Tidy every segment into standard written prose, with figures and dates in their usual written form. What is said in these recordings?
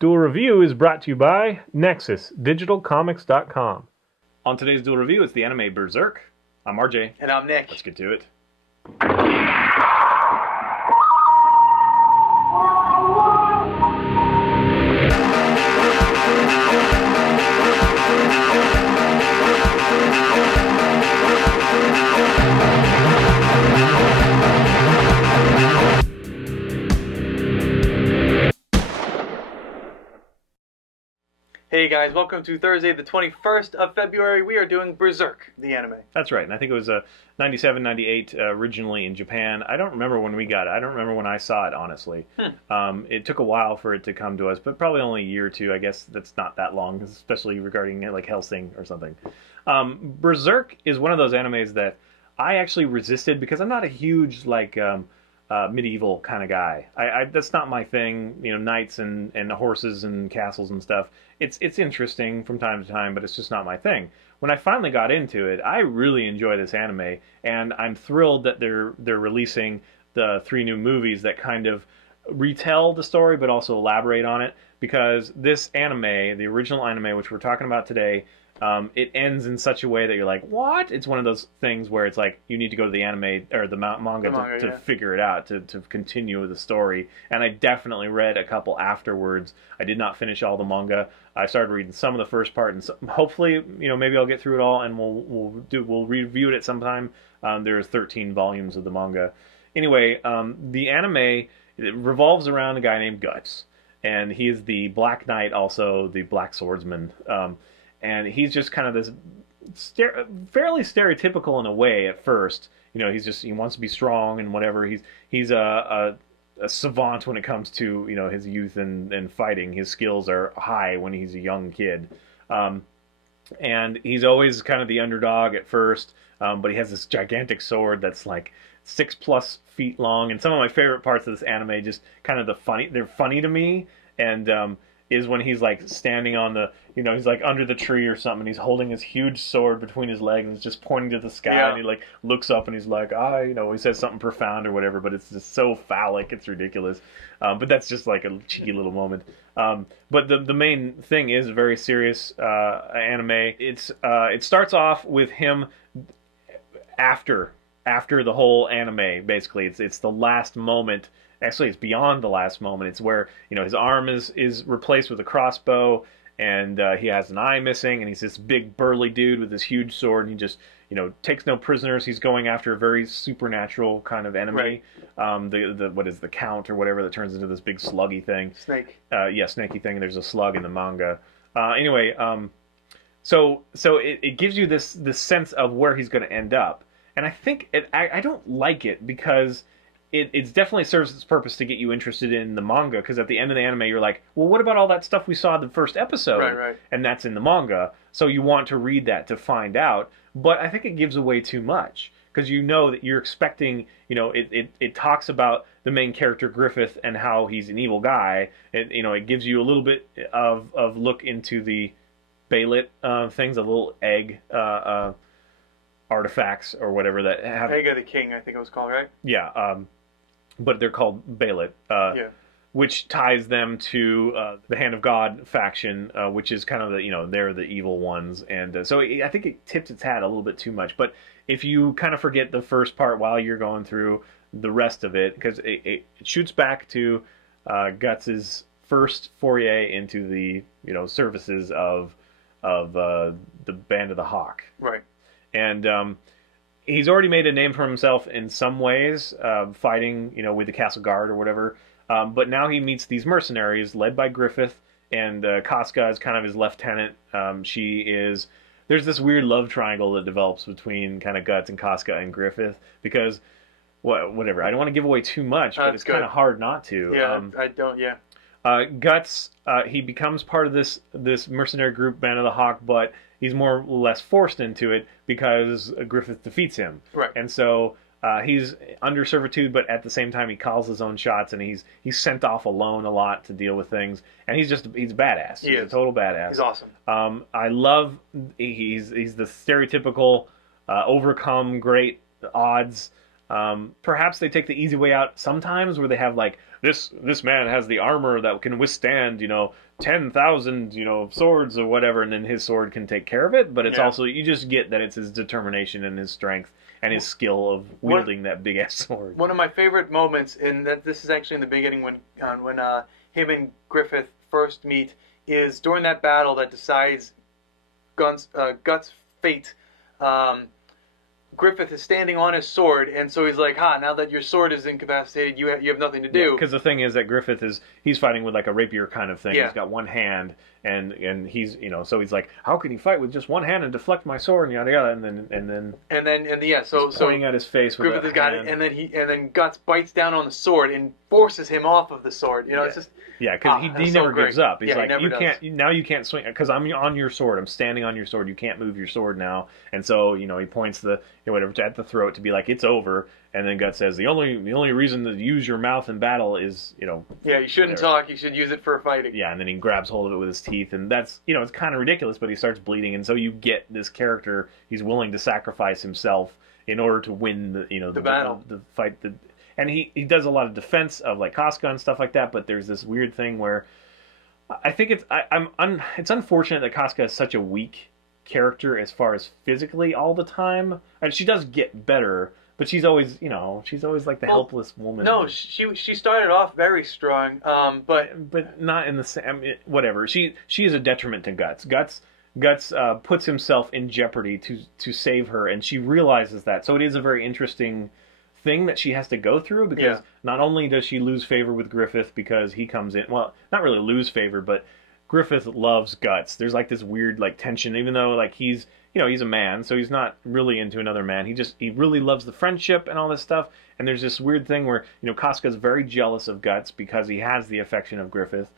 Duel Review is brought to you by NexusDigitalComics.com. On today's Duel Review, it's the anime Berserk. I'm RJ. And I'm Nick. Let's get to it. Hey guys, welcome to Thursday the 21st of February. We are doing Berserk, the anime. That's right, and I think it was 97, 98 originally in Japan. I don't remember when we got it. I don't remember when I saw it, honestly. It took a while for it to come to us, but probably only a year or two. I guess that's not that long, especially regarding like Hellsing or something. Berserk is one of those animes that I actually resisted because I'm not a huge medieval kind of guy. That's not my thing. You know, knights and horses and castles and stuff. It's interesting from time to time, but it's just not my thing. When I finally got into it, I really enjoy this anime, and I'm thrilled that they're releasing the 3 new movies that kind of retell the story but also elaborate on it, because this anime, the original anime, which we're talking about today, it ends in such a way that you're like, what? It's one of those things where it's like you need to go to the anime or the manga to figure it out, to continue the story. And I definitely read a couple afterwards. I did not finish all the manga. I started reading some of the first part, and hopefully, you know, maybe I'll get through it all, and we'll review it at some time. There's 13 volumes of the manga. Anyway, the anime, it revolves around a guy named Guts, and he is the Black Knight, also the Black Swordsman. And he's just kind of this fairly stereotypical in a way at first. You know, he wants to be strong and whatever. He's a savant when it comes to, you know, his youth and fighting. His skills are high when he's a young kid. And he's always kind of the underdog at first, but he has this gigantic sword that's like 6+ feet long. And some of my favorite parts of this anime, just kind of they're funny to me, and is when he's like standing on the, you know, he's like under the tree or something, and he's holding his huge sword between his legs and he's just pointing to the sky, and he like looks up and he's like, you know, he says something profound or whatever, but it's just so phallic, it's ridiculous. But that's just like a cheeky little moment. But the main thing is a very serious anime. It starts off with him after the whole anime, basically. It's the last moment. Actually, it's beyond the last moment. It's where, you know, his arm is replaced with a crossbow, and he has an eye missing, and he's this big burly dude with this huge sword, and he just, you know, takes no prisoners. He's going after a very supernatural kind of enemy. Right. What is the Count or whatever that turns into this big sluggy thing. Snake. Yeah, snaky thing. There's a slug in the manga. Anyway, so it gives you this sense of where he's going to end up, and I think I don't like it because it definitely serves its purpose to get you interested in the manga, because at the end of the anime you're like, well, what about all that stuff we saw in the first episode? Right. And that's in the manga, so you want to read that to find out. But I think it gives away too much, because you know that you're expecting, you know, it talks about the main character Griffith and how he's an evil guy. You know, it gives you a little bit of look into the Beylit things, the little egg artifacts or whatever that have. Egg of the King, I think it was called, right? Yeah. But they're called Beylit, which ties them to the Hand of God faction, which is kind of the, you know, they're the evil ones, and so I think it tips its hat a little bit too much. But if you kind of forget the first part while you're going through the rest of it, because it shoots back to Guts's first foray into the, you know, services of the Band of the Hawk, right, and he's already made a name for himself in some ways, fighting, you know, with the Castle Guard or whatever. But now he meets these mercenaries led by Griffith, and Casca is kind of his lieutenant. There's this weird love triangle that develops between kind of Guts and Casca and Griffith, because, whatever. I don't want to give away too much, but it's kind of hard not to. Yeah, I don't, yeah. Guts, he becomes part of this mercenary group, Band of the Hawk, but he's more or less forced into it because Griffith defeats him. Right. And so he's under servitude, but at the same time he calls his own shots, and he's sent off alone a lot to deal with things. And he's a badass. He's a total badass. He's awesome. I love he's the stereotypical overcome great odds. Perhaps they take the easy way out sometimes, where they have like this man has the armor that can withstand 10,000 swords or whatever, and then his sword can take care of it. But it's also, you just get that it's his determination and his strength and his skill of wielding that big ass sword. One of my favorite moments, and this is actually in the beginning when him and Griffith first meet, is during that battle that decides Guts' fate. Griffith is standing on his sword, and so he's like, now that your sword is incapacitated, you have nothing to do. Because the thing is that Griffith he's fighting with like a rapier kind of thing. Yeah. He's got one hand, and he's, so he's like, how can he fight with just one hand and deflect my sword, and yada yada, so pointing at his face. Griffith has got it, and then Guts bites down on the sword and forces him off of the sword. It's just because he never gives up. He's like, you can't swing because I'm on your sword. I'm standing on your sword. You can't move your sword now. And so he points whatever at the throat to be like, it's over. And then Guts says the only reason to use your mouth in battle is you shouldn't talk. You should use it for fighting. Yeah, and then he grabs hold of it with his teeth, and that's it's kind of ridiculous, but he starts bleeding, and so you get this character. He's willing to sacrifice himself in order to win the battle, the fight. And he does a lot of defense of like Casca and stuff like that. But there's this weird thing where I think it's unfortunate that Casca is such a weak character as far as physically all the time, and she does get better. But she's always like the helpless woman. No, she started off very strong, but not in the same. Whatever. She is a detriment to Guts. Guts puts himself in jeopardy to save her, and she realizes that. So it is a very interesting thing that she has to go through, because not only does she lose favor with Griffith because he comes in. Well, not really lose favor, but Griffith loves Guts. There's like this weird like tension, even though like he's a man, so he's not really into another man. He really loves the friendship and all this stuff. And there's this weird thing where Casca's very jealous of Guts because he has the affection of Griffith.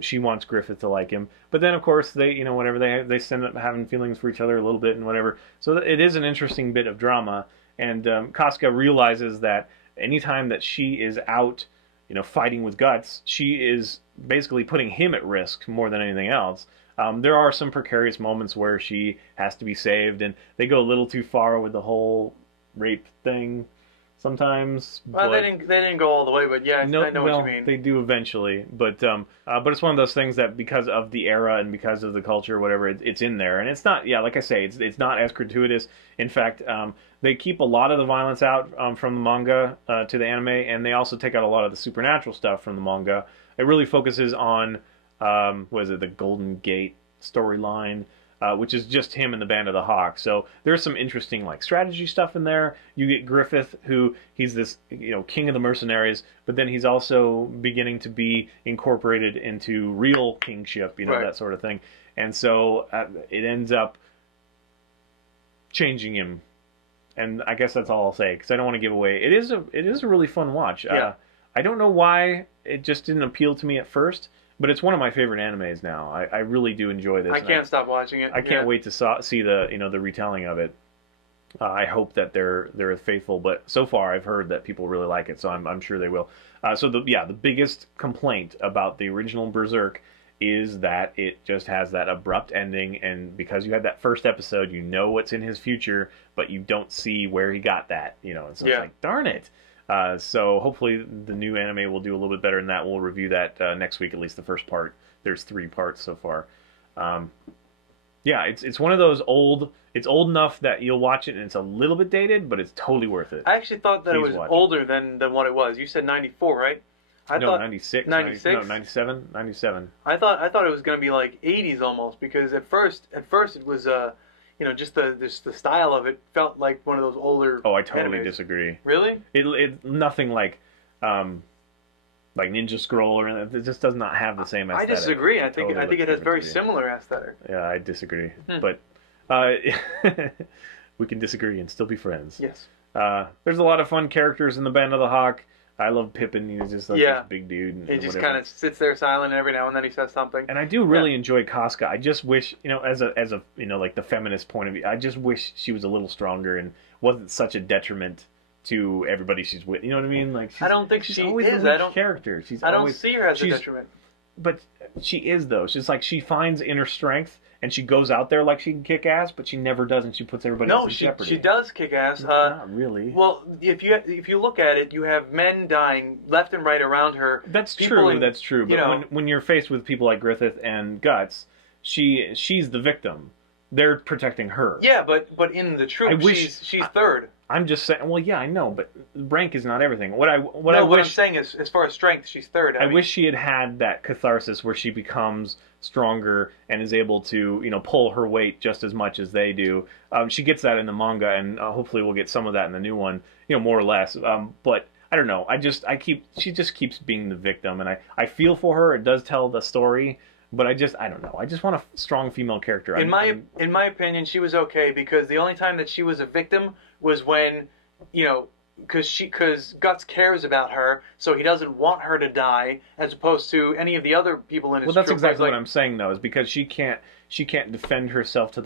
She wants Griffith to like him, but then of course they whatever they end up having feelings for each other a little bit and whatever. So it is an interesting bit of drama. And Casca realizes that anytime that she is out, fighting with Guts, she is basically putting him at risk more than anything else. There are some precarious moments where she has to be saved, and they go a little too far with the whole rape thing sometimes. Well, they didn't go all the way, but yeah, I know what you mean. They do eventually, but it's one of those things that because of the era and because of the culture, whatever, it's in there, and it's not. Yeah, like I say, it's not as gratuitous. In fact, they keep a lot of the violence out from the manga to the anime, and they also take out a lot of the supernatural stuff from the manga. It really focuses on the Golden Gate storyline, which is just him and the Band of the Hawk. So there's some interesting like strategy stuff in there. You get Griffith, who he's this king of the mercenaries, but then he's also beginning to be incorporated into real kingship, that sort of thing. And so it ends up changing him. And I guess that's all I'll say, because I don't want to give away. It is a really fun watch. Yeah. I don't know why it just didn't appeal to me at first, but it's one of my favorite animes now. I really do enjoy this. I can't stop watching it. I can't wait to see the retelling of it. I hope that they're faithful, but so far I've heard that people really like it, so I'm sure they will. So the biggest complaint about the original Berserk is that it just has that abrupt ending, and because you had that first episode, you know what's in his future, but you don't see where he got that, and so it's like, darn it. So hopefully the new anime will do a little bit better than that. We'll review that next week, at least the first part. There's 3 parts so far. It's one of those old. It's old enough that you'll watch it and it's a little bit dated, but it's totally worth it. I actually thought that it was older than what it was. You said 94, right? I thought 96. 96? No, 97. 97. I thought it was going to be like 80s almost, because at first it was just the style of it felt like one of those older. Oh, I totally animes. Disagree. Really? It nothing like Ninja Scroll or anything. It just does not have the same aesthetic. I disagree. I think it has very similar aesthetic. Yeah, I disagree. But we can disagree and still be friends. Yes. There's a lot of fun characters in the Band of the Hawk. I love Pippin. He's just like this big dude. He just kind of sits there silent, and every now and then he says something. And I do really enjoy Casca. I just wish, as a like the feminist point of view, I just wish she was a little stronger and wasn't such a detriment to everybody she's with. You know what I mean? Like, I don't think she always is. I don't character. I don't see her as a detriment. but she is though. She's like she finds inner strength and she goes out there like she can kick ass, but she never does, and she puts everybody else in jeopardy. No, she does kick ass. Not really. Well, if you look at it, you have men dying left and right around her. That's true. That's true. But when you're faced with people like Griffith and Guts, she's the victim. They're protecting her. Yeah, but in the troop, she's third. I'm just saying. Well, yeah, I know, but rank is not everything. What I'm saying is, as far as strength, she's third. I wish she had that catharsis where she becomes stronger and is able to, pull her weight just as much as they do. She gets that in the manga, and hopefully we'll get some of that in the new one, more or less. But I don't know. She just keeps being the victim, and I feel for her. It does tell the story. But I don't know. I just want a strong female character. In my opinion, she was okay because the only time that she was a victim was when, because Guts cares about her, so he doesn't want her to die, as opposed to any of the other people in his troop. Well, that's exactly what I'm saying, though, is because she can't defend herself to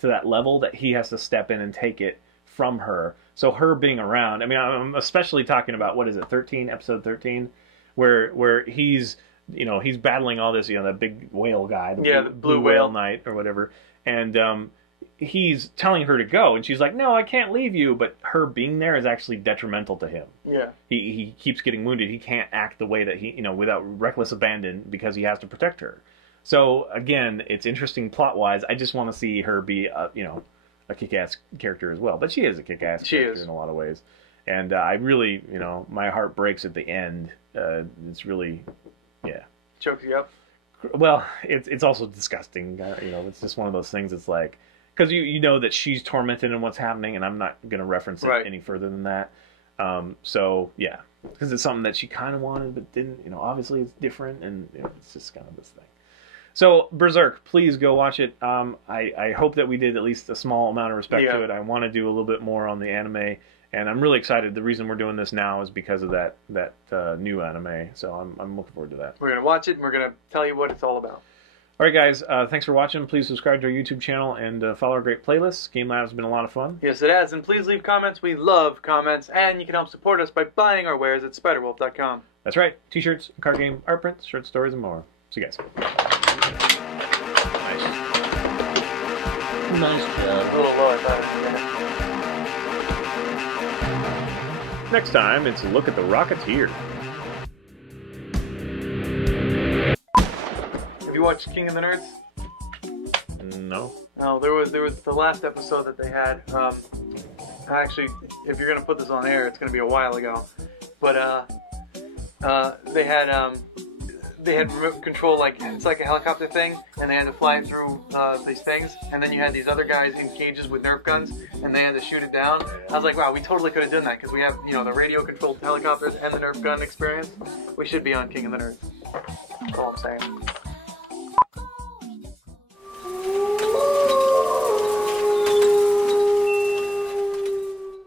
that level that he has to step in and take it from her. So her being around, I mean, I'm especially talking about, what is it, episode 13, where he's battling all this, that big whale guy, the blue whale knight or whatever, and he's telling her to go, and she's like, no, I can't leave you, but her being there is actually detrimental to him. Yeah. He keeps getting wounded. He can't act the way that without reckless abandon because he has to protect her. So, again, it's interesting plot-wise. I just want to see her be, a kick-ass character as well. But she is a kick-ass character in a lot of ways. And I really, my heart breaks at the end. It's really... Yeah. Chokes you up? Well, it's also disgusting. It's just one of those things. It's like, because you know that she's tormented in what's happening, and I'm not going to reference it any further than that. So, yeah. Because it's something that she kind of wanted, but didn't. Obviously it's different, and it's just kind of this thing. So, Berserk, please go watch it. I hope that we did at least a small amount of respect to it. I want to do a little bit more on the anime. And I'm really excited. The reason we're doing this now is because of that new anime. So I'm looking forward to that. We're going to watch it, and we're going to tell you what it's all about. All right, guys. Thanks for watching. Please subscribe to our YouTube channel and follow our great playlists. Game Lab has been a lot of fun. Yes, it has. And please leave comments. We love comments. And you can help support us by buying our wares at spiderwolf.com. That's right. T-shirts, card game, art prints, short stories, and more. See you guys. Nice job. A little low, I thought. Next time, it's a look at the Rocketeer. Have you watched King of the Nerds? No. No, there was the last episode that they had. Actually, if you're gonna put this on air, it's gonna be a while ago. But they had remote control, it's like a helicopter thing, and they had to fly through these things, and then you had these other guys in cages with Nerf guns, and they had to shoot it down. I was like, wow, we totally could have done that, because we have, the radio-controlled helicopters and the Nerf gun experience. We should be on King of the Nerds. That's all I'm saying.